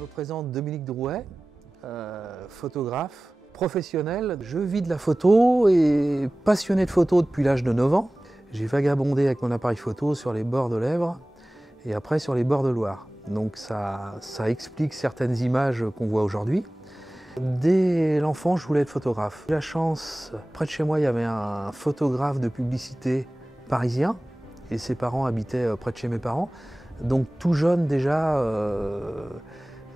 Je me présente Dominique Drouet, photographe professionnel. Je vis de la photo et passionné de photo depuis l'âge de 9 ans. J'ai vagabondé avec mon appareil photo sur les bords de l'Èvre et après sur les bords de Loire. Donc ça explique certaines images qu'on voit aujourd'hui. Dès l'enfance, je voulais être photographe. J'ai eu la chance, près de chez moi, il y avait un photographe de publicité parisien et ses parents habitaient près de chez mes parents. Donc tout jeune déjà,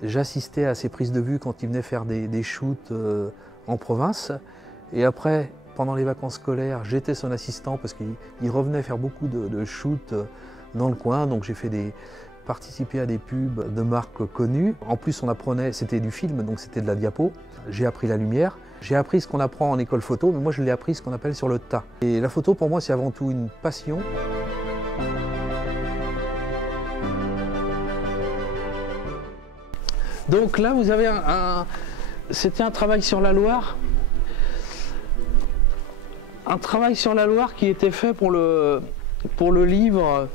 j'assistais à ses prises de vue quand il venait faire des shoots en province. Et après, pendant les vacances scolaires, j'étais son assistant parce qu'il revenait faire beaucoup de shoots dans le coin. Donc j'ai participé à des pubs de marques connues. En plus, on apprenait, c'était du film, donc c'était de la diapo. J'ai appris la lumière. J'ai appris ce qu'on apprend en école photo, mais moi je l'ai appris ce qu'on appelle sur le tas. Et la photo, pour moi, c'est avant tout une passion. Donc là, vous avez c'était un travail sur la Loire. Un travail sur la Loire qui était fait pour le livre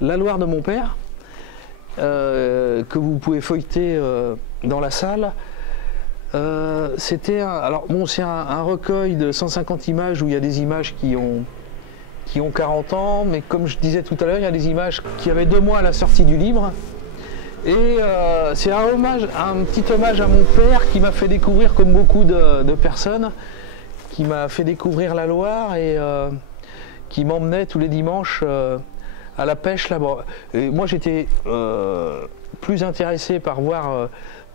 La Loire de mon père, que vous pouvez feuilleter dans la salle. C'est un recueil de 150 images où il y a des images qui ont 40 ans, mais comme je disais tout à l'heure, il y a des images qui avaient 2 mois à la sortie du livre. Et c'est un petit hommage à mon père qui m'a fait découvrir, comme beaucoup de personnes, qui m'a fait découvrir la Loire et qui m'emmenait tous les dimanches à la pêche là-bas. Et moi j'étais plus intéressé par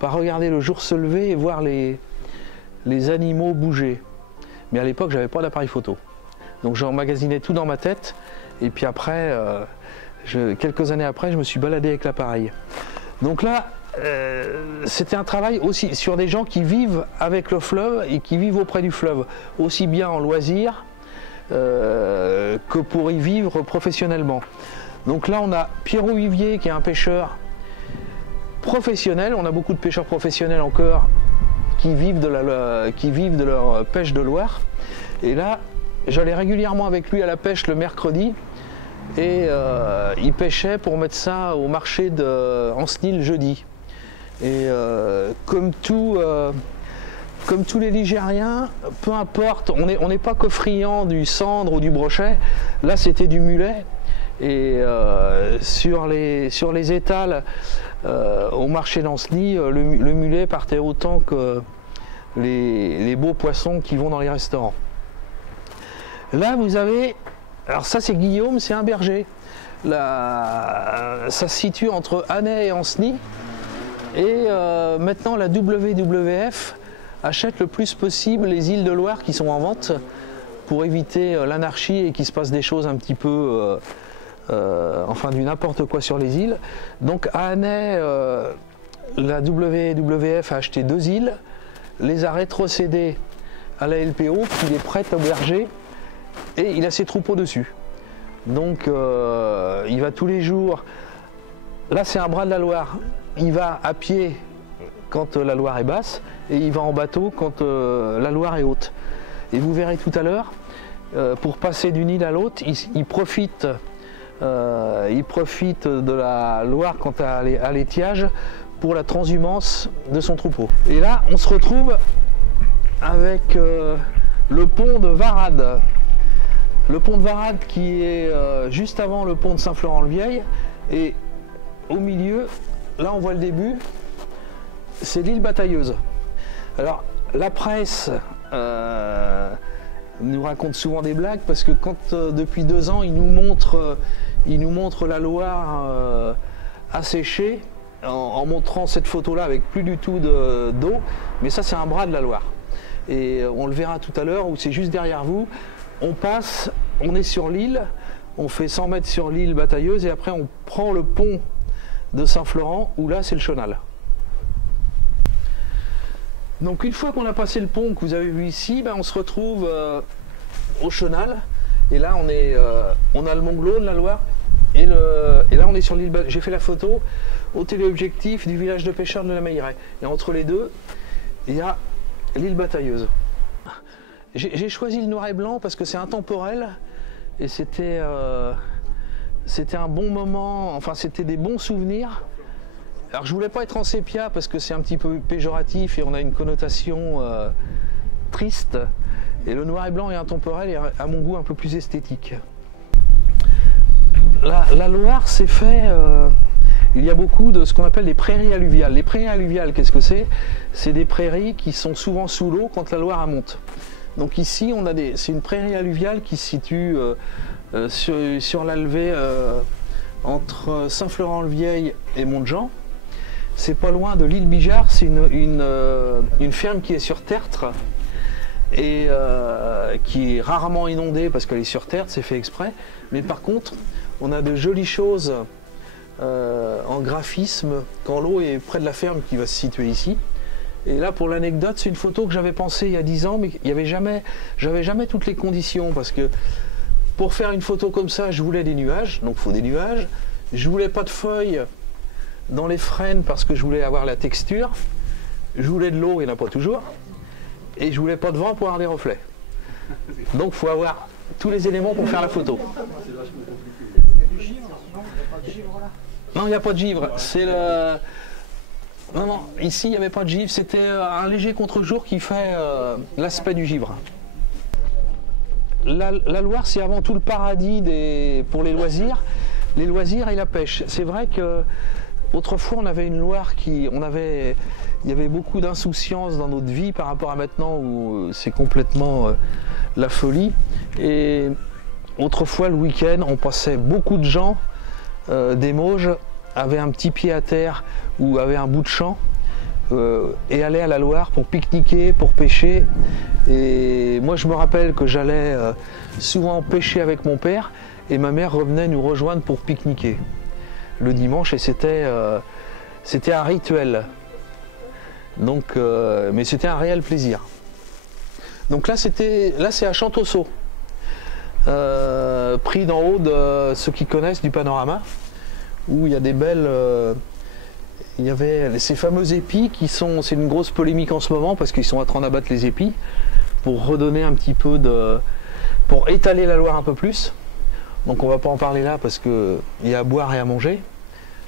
regarder le jour se lever et voir les animaux bouger. Mais à l'époque j'avais pas d'appareil photo. Donc j'emmagasinais tout dans ma tête et puis après, quelques années après, je me suis baladé avec l'appareil. Donc là, c'était un travail aussi sur des gens qui vivent avec le fleuve et qui vivent auprès du fleuve, aussi bien en loisir que pour y vivre professionnellement. Donc là, on a Pierrot Vivier qui est un pêcheur professionnel. On a beaucoup de pêcheurs professionnels encore qui vivent de leur pêche de Loire. Et là, j'allais régulièrement avec lui à la pêche le mercredi. Et il pêchait pour mettre ça au marché d'Ancenis le jeudi. Et comme tous les Ligériens, peu importe, on n'est pas que friand du cendre ou du brochet. Là, c'était du mulet. Et sur les étals au marché d'Ancenis, le mulet partait autant que les beaux poissons qui vont dans les restaurants. Là, vous avez... Alors ça c'est Guillaume, c'est un berger. Ça se situe entre Annay et Ancenis. Et maintenant la WWF achète le plus possible les îles de Loire qui sont en vente pour éviter l'anarchie et qu'il se passe des choses un petit peu, enfin du n'importe quoi sur les îles. Donc à Annay, la WWF a acheté 2 îles, les a rétrocédées à la LPO qui les prête aux bergers. Et il a ses troupeaux dessus. Donc il va tous les jours. Là c'est un bras de la Loire. Il va à pied quand la Loire est basse et il va en bateau quand la Loire est haute. Et vous verrez tout à l'heure, pour passer d'une île à l'autre, il profite de la Loire quant à l'étiage pour la transhumance de son troupeau. Et là on se retrouve avec le pont de Varade. Le pont de Varade qui est juste avant le pont de Saint-Florent-le-Vieil et au milieu, là on voit le début, c'est l'île Batailleuse. Alors la presse nous raconte souvent des blagues parce que quand depuis 2 ans il nous montre la Loire asséchée en montrant cette photo-là avec plus du tout d'eau, mais ça c'est un bras de la Loire. Et on le verra tout à l'heure où c'est juste derrière vous. On est sur l'île, on fait 100 mètres sur l'île Batailleuse et après on prend le pont de Saint-Florent où là c'est le chenal. Donc une fois qu'on a passé le pont que vous avez vu ici, on se retrouve au chenal et là on a le Mont Glaude, la Loire et là on est sur l'île. J'ai fait la photo au téléobjectif du village de pêcheurs de la Meilleraie et entre les deux il y a l'île Batailleuse. J'ai choisi le noir et blanc parce que c'est intemporel et c'était un bon moment, enfin c'était des bons souvenirs Alors je voulais pas être en sépia parce que c'est un petit peu péjoratif et on a une connotation triste. Et le noir et blanc est intemporel et à mon goût un peu plus esthétique. La Loire s'est fait... il y a beaucoup de ce qu'on appelle des prairies alluviales. Les prairies alluviales, qu'est-ce que c'est? C'est des prairies qui sont souvent sous l'eau quand la Loire monte. Donc ici, c'est une prairie alluviale qui se situe sur l'Alvet entre Saint-Florent-le-Vieil et Montjean. C'est pas loin de l'île Bijard, c'est une ferme qui est sur tertre et qui est rarement inondée parce qu'elle est sur tertre, c'est fait exprès. Mais par contre, on a de jolies choses en graphisme quand l'eau est près de la ferme qui va se situer ici. Et là, pour l'anecdote, c'est une photo que j'avais pensée il y a 10 ans, mais j'avais jamais toutes les conditions parce que pour faire une photo comme ça, je voulais des nuages, donc il faut des nuages. Je voulais pas de feuilles dans les frênes parce que je voulais avoir la texture. Je voulais de l'eau, il n'y en a pas toujours. Et je voulais pas de vent pour avoir des reflets. Donc il faut avoir tous les éléments pour faire la photo. Non, il n'y a pas de givre. C'est le... Non, ici il n'y avait pas de givre. C'était un léger contre-jour qui fait l'aspect du givre. La Loire, c'est avant tout le paradis pour les loisirs et la pêche. C'est vrai que autrefois on avait une Loire il y avait beaucoup d'insouciance dans notre vie par rapport à maintenant où c'est complètement la folie. Et autrefois le week-end, on passait beaucoup de gens des Mauges avaient un petit pied à terre ou avaient un bout de champ et allaient à la Loire pour pique-niquer, pour pêcher. Et moi je me rappelle que j'allais souvent pêcher avec mon père et ma mère revenait nous rejoindre pour pique-niquer le dimanche et c'était un rituel. Donc, mais c'était un réel plaisir. Donc là c'est à Chantosso, pris d'en haut de ceux qui connaissent du panorama, où il y a des belles... il y avait ces fameux épis qui sont... C'est une grosse polémique en ce moment parce qu'ils sont en train d'abattre les épis pour redonner un petit peu de... pour étaler la Loire un peu plus. Donc on va pas en parler là parce qu'il y a à boire et à manger.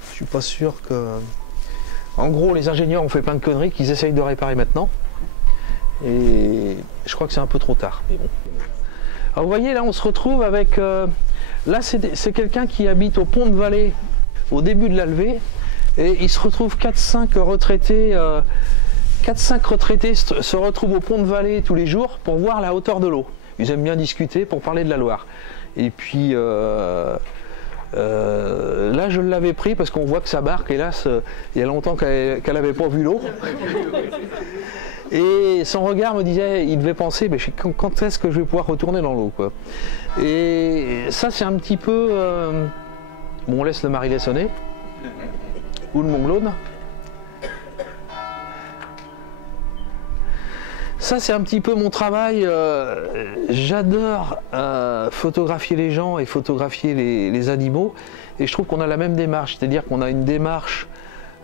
Je suis pas sûr que... En gros, les ingénieurs ont fait plein de conneries qu'ils essayent de réparer maintenant. Et je crois que c'est un peu trop tard. Mais bon. Alors vous voyez, là on se retrouve avec... là c'est quelqu'un qui habite au Pont de Vallée au début de l'Alvet. Et il se retrouve 4-5 retraités, 4-5 retraités se retrouvent au Pont de Vallée tous les jours pour voir la hauteur de l'eau. Ils aiment bien discuter pour parler de la Loire. Et puis là je l'avais pris parce qu'on voit que sa barque, hélas, il y a longtemps qu'elle n'avait pas vu l'eau. Et son regard me disait, il devait penser, mais quand est-ce que je vais pouvoir retourner dans l'eau, quoi. Et ça c'est un petit peu... bon, on laisse le Marillet sonner. Ou le Mont-Glone. Ça c'est un petit peu mon travail. J'adore photographier les gens et photographier les animaux. Et je trouve qu'on a la même démarche, c'est-à-dire qu'on a une démarche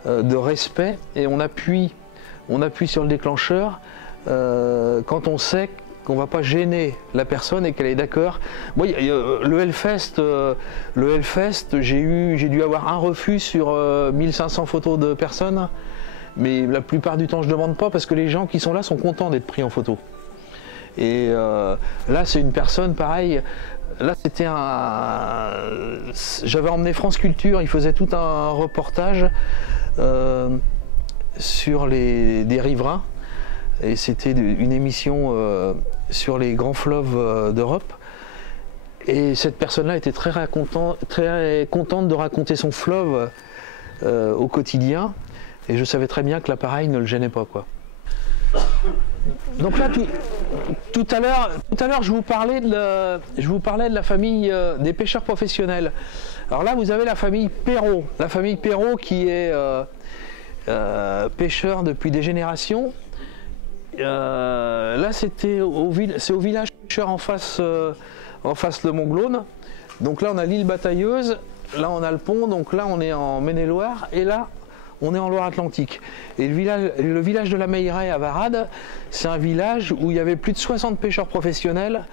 de respect et on appuie sur le déclencheur quand on sait qu'on ne va pas gêner la personne et qu'elle est d'accord. Moi, le Hellfest, j'ai dû avoir un refus sur 1500 photos de personnes, mais la plupart du temps je ne demande pas parce que les gens qui sont là sont contents d'être pris en photo. Et là c'est une personne pareil, là c'était j'avais emmené France Culture, ils faisaient tout un reportage sur des riverains. Et c'était une émission sur les grands fleuves d'Europe. Et cette personne-là était très contente de raconter son fleuve au quotidien. Et je savais très bien que l'appareil ne le gênait pas, quoi. Donc là, tout à l'heure, je vous parlais de la famille des pêcheurs professionnels. Alors là, vous avez la famille Perrault. La famille Perrault qui est pêcheur depuis des générations. Là c'est au village pêcheur en face le Mont-Glone. Donc là on a l'île Batailleuse, là on a le pont, donc là on est en Maine-et-Loire et là on est en Loire-Atlantique. Et le village de la Meilleraie à Varade, c'est un village où il y avait plus de 60 pêcheurs professionnels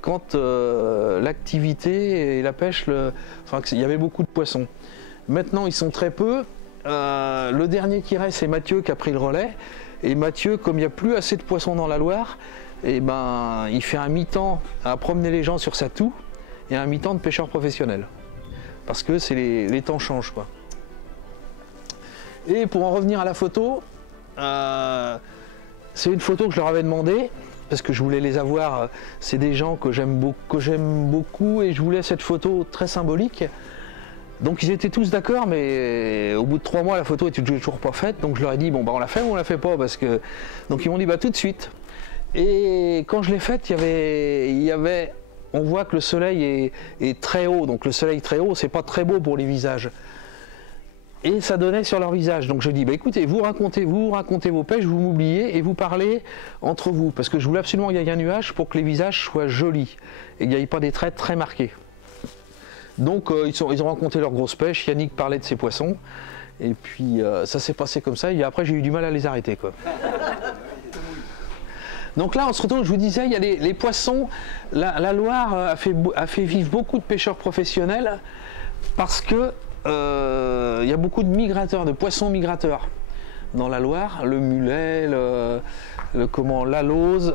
quand l'activité et la pêche, enfin il y avait beaucoup de poissons. Maintenant ils sont très peu le dernier qui reste, c'est Mathieu qui a pris le relais. Et Mathieu, comme il n'y a plus assez de poissons dans la Loire, et ben, il fait un mi-temps à promener les gens sur sa toue et un mi-temps de pêcheur professionnel. Parce que les temps changent, quoi. Et pour en revenir à la photo, c'est une photo que je leur avais demandé parce que je voulais les avoir. C'est des gens que j'aime beaucoup et je voulais cette photo très symbolique. Donc ils étaient tous d'accord, mais au bout de 3 mois la photo était toujours pas faite. Donc je leur ai dit bon bah on la fait ou on la fait pas parce que. Donc ils m'ont dit bah tout de suite. Et quand je l'ai faite, il y avait, on voit que le soleil est très haut. Donc le soleil très haut, c'est pas très beau pour les visages. Et ça donnait sur leur visage. Donc je dis, bah écoutez, vous racontez vos pêches, vous m'oubliez et vous parlez entre vous. Parce que je voulais absolument qu'il y ait un nuage pour que les visages soient jolis et qu'il n'y ait pas des traits très marqués. Donc ils ont raconté leurs grosses pêches, Yannick parlait de ses poissons. Et puis ça s'est passé comme ça et après j'ai eu du mal à les arrêter, quoi. Donc là on se retrouve, je vous disais, il y a les poissons. La Loire a fait vivre beaucoup de pêcheurs professionnels parce que il y a beaucoup de migrateurs, de poissons migrateurs dans la Loire, le mulet, la lauze,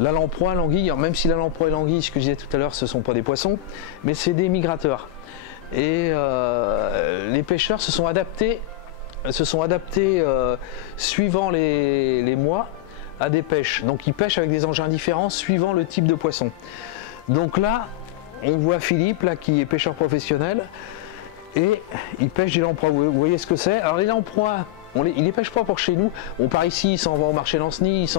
la lamproie, l'anguille. Même si la lamproie et l'anguille, ce que je disais tout à l'heure, ce ne sont pas des poissons, mais c'est des migrateurs. Et les pêcheurs se sont adaptés suivant les mois à des pêches. Donc ils pêchent avec des engins différents suivant le type de poisson. Donc là, on voit Philippe là, qui est pêcheur professionnel. Et ils pêchent des lamproies. Vous voyez ce que c'est? Alors les lamproies, ils les pêchent pas pour chez nous. On part ici, ils s'en vont au marché d'Ancenis,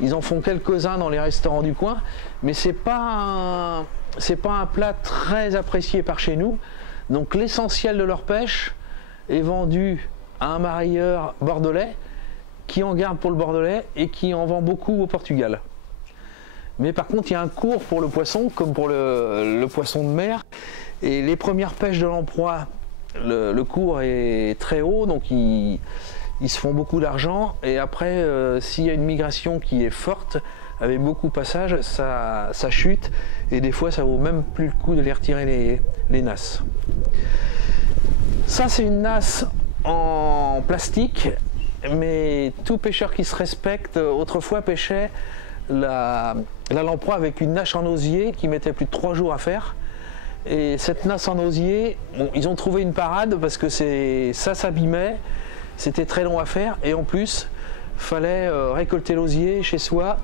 ils en font quelques-uns dans les restaurants du coin, mais c'est pas un plat très apprécié par chez nous. Donc l'essentiel de leur pêche est vendu à un marailleur bordelais qui en garde pour le Bordelais et qui en vend beaucoup au Portugal. Mais par contre, il y a un cours pour le poisson, comme pour le poisson de mer. Et les premières pêches de lamproie, le cours est très haut, donc ils se font beaucoup d'argent. Et après, s'il y a une migration qui est forte, avec beaucoup de passages, ça chute. Et des fois, ça vaut même plus le coup de les retirer les nasses. Ça, c'est une nasse en plastique. Mais tout pêcheur qui se respecte, autrefois pêchait la lamproie avec une nasse en osier qui mettait plus de 3 jours à faire. Et cette nasse en osier, bon, ils ont trouvé une parade parce que ça s'abîmait, c'était très long à faire et en plus, fallait récolter l'osier chez soi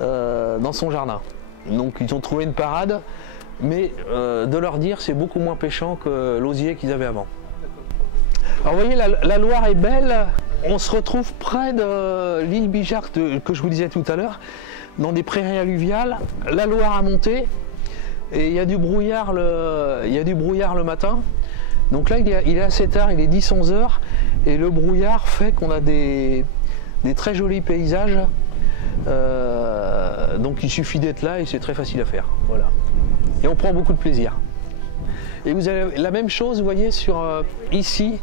dans son jardin. Donc ils ont trouvé une parade, mais de leur dire, c'est beaucoup moins pêchant que l'osier qu'ils avaient avant. Alors vous voyez, la Loire est belle. On se retrouve près de l'île Bijard que je vous disais tout à l'heure, dans des prairies alluviales. La Loire a monté et il y a du brouillard le matin. Donc là, il est assez tard, il est 10-11 heures et le brouillard fait qu'on a des très jolis paysages. Donc il suffit d'être là et c'est très facile à faire. Voilà. Et on prend beaucoup de plaisir. Et vous avez la même chose, vous voyez, sur ici,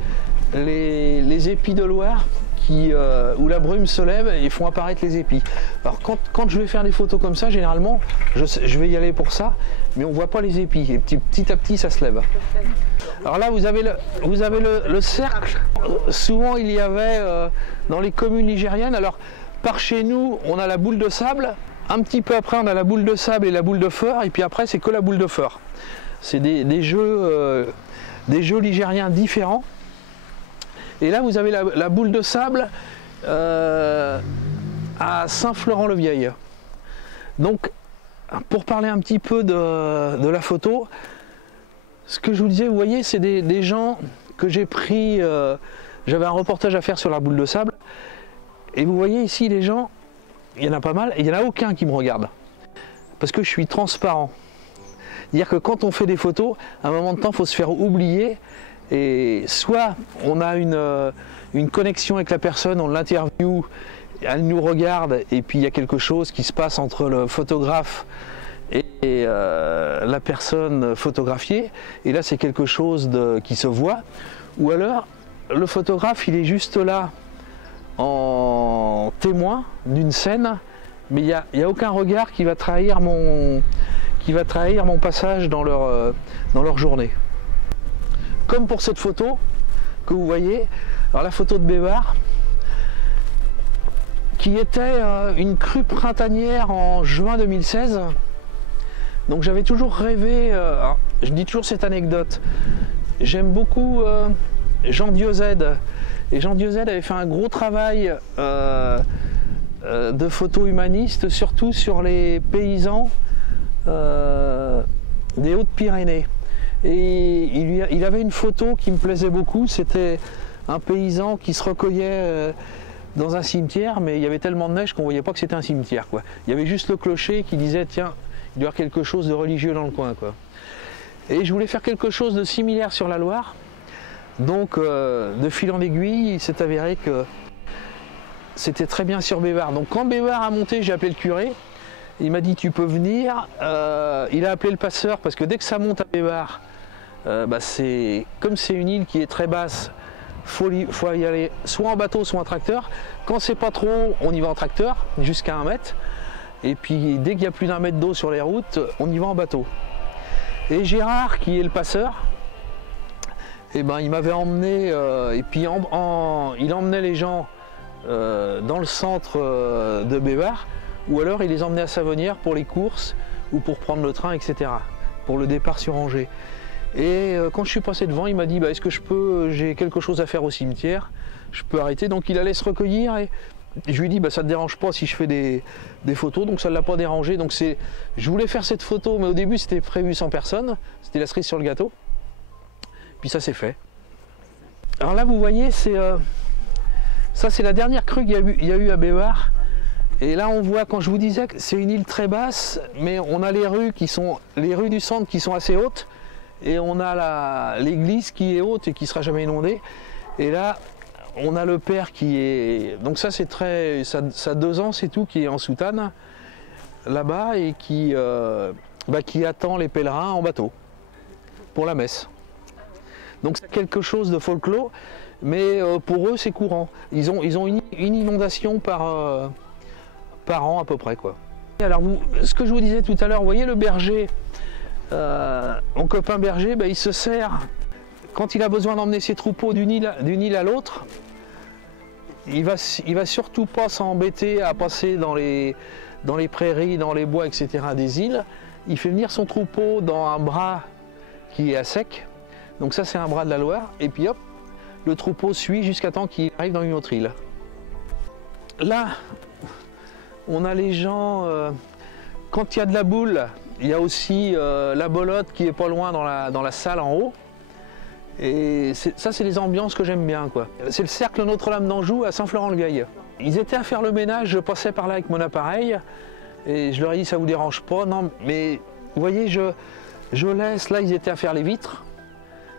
les épis de Loire où la brume se lève et font apparaître les épis. Alors quand je vais faire des photos comme ça, généralement, je vais y aller pour ça, mais on ne voit pas les épis. Et petit à petit, ça se lève. Alors là, vous avez le cercle. Souvent, il y avait dans les communes nigériennes, alors par chez nous, on a la boule de sable. Un petit peu après, on a la boule de sable et la boule de phare, et puis après, c'est que la boule de phare. C'est des jeux ligériens différents. Et là, vous avez la boule de sable à Saint-Florent-le-Vieil. Donc, pour parler un petit peu de la photo, ce que je vous disais, vous voyez, c'est des gens que j'ai pris. J'avais un reportage à faire sur la boule de sable. Et vous voyez ici, les gens, il y en a pas mal, et il n'y en a aucun qui me regarde. Parce que je suis transparent. C'est-à-dire que quand on fait des photos, à un moment de temps, il faut se faire oublier. Et soit on a une connexion avec la personne, on l'interviewe, elle nous regarde, et puis il y a quelque chose qui se passe entre le photographe et la personne photographiée. Et là, c'est quelque chose qui se voit. Ou alors, le photographe, il est juste là en témoin d'une scène, mais il n'y a aucun regard qui va trahir mon passage dans leur journée. Comme pour cette photo, que vous voyez. Alors la photo de Bévar, qui était une crue printanière en juin 2016. Donc j'avais toujours rêvé, je dis toujours cette anecdote, j'aime beaucoup Jean Diozède. Et Jean Diozède avait fait un gros travail de photo humaniste, surtout sur les paysans des Hautes-Pyrénées. Et il avait une photo qui me plaisait beaucoup, c'était un paysan qui se recueillait dans un cimetière, mais il y avait tellement de neige qu'on ne voyait pas que c'était un cimetière, quoi. Il y avait juste le clocher qui disait, tiens, il doit y avoir quelque chose de religieux dans le coin, quoi. Et je voulais faire quelque chose de similaire sur la Loire. Donc, de fil en aiguille, il s'est avéré que c'était très bien sur Bévar. Donc quand Bévar a monté, j'ai appelé le curé. Il m'a dit tu peux venir. Il a appelé le passeur parce que dès que ça monte à Bévar, comme c'est une île qui est très basse, faut y aller soit en bateau, soit en tracteur. Quand c'est pas trop haut, on y va en tracteur jusqu'à 1 mètre. Et puis dès qu'il y a plus d'1 mètre d'eau sur les routes, on y va en bateau. Et Gérard, qui est le passeur, il m'avait emmené, et puis il emmenait les gens dans le centre de Bévar, ou alors il les emmenait à Savonnières pour les courses ou pour prendre le train, etc. pour le départ sur Angers. Et quand je suis passé devant, il m'a dit est-ce que j'ai quelque chose à faire au cimetière, je peux arrêter. Donc il allait se recueillir et je lui ai dit ça ne te dérange pas si je fais des photos, donc ça ne l'a pas dérangé. Donc je voulais faire cette photo, mais au début c'était prévu 100 personnes, c'était la cerise sur le gâteau. Puis ça s'est fait. Alors là vous voyez, ça c'est la dernière crue qu'il y a eu à Bévar. Et là on voit, quand je vous disais que c'est une île très basse, mais on a les rues du centre qui sont assez hautes, et on a l'église qui est haute et qui ne sera jamais inondée. Et là on a le père qui est, donc ça c'est ça a 2 ans c'est tout, qui est en soutane là-bas et qui attend les pèlerins en bateau pour la messe. Donc c'est quelque chose de folklore, mais pour eux c'est courant. Ils ont une inondation par an à peu près, quoi. Alors ce que je vous disais tout à l'heure, vous voyez le berger, mon copain berger, il se sert, quand il a besoin d'emmener ses troupeaux d'une île à l'autre, il va surtout pas s'embêter à passer dans les prairies, dans les bois, etc. des îles. Il fait venir son troupeau dans un bras qui est à sec. Donc ça c'est un bras de la Loire, et puis hop, le troupeau suit jusqu'à temps qu'il arrive dans une autre île. Là, on a les gens, quand il y a de la boule, il y a aussi la bolotte qui est pas loin dans la salle en haut. Et ça c'est les ambiances que j'aime bien, quoi. C'est le cercle Notre-Dame d'Anjou à Saint-Florent-le-Vieil. Ils étaient à faire le ménage, je passais par là avec mon appareil, et je leur ai dit ça vous dérange pas, non, mais vous voyez, je laisse, là ils étaient à faire les vitres.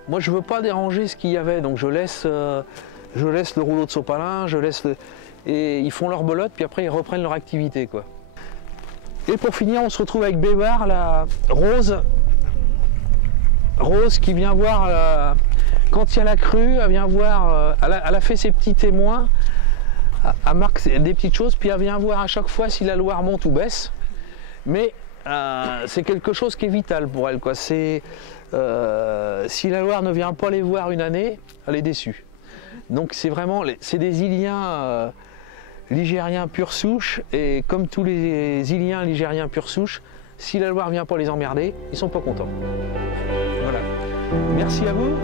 Moi je veux pas déranger ce qu'il y avait, donc je laisse le rouleau de sopalin, et ils font leur belote, puis après ils reprennent leur activité, quoi. Et pour finir, on se retrouve avec Bévar, la Rose qui vient voir, quand il y a la crue, elle vient voir, elle a fait ses petits témoins, elle marque des petites choses, puis elle vient voir à chaque fois si la Loire monte ou baisse. Mais c'est quelque chose qui est vital pour elle, quoi. Si la Loire ne vient pas les voir une année, elle est déçue. Donc c'est des Iliens ligériens pure souche, et comme tous les Iliens ligériens pure souche, si la Loire ne vient pas les emmerder, ils ne sont pas contents. Voilà. Merci à vous.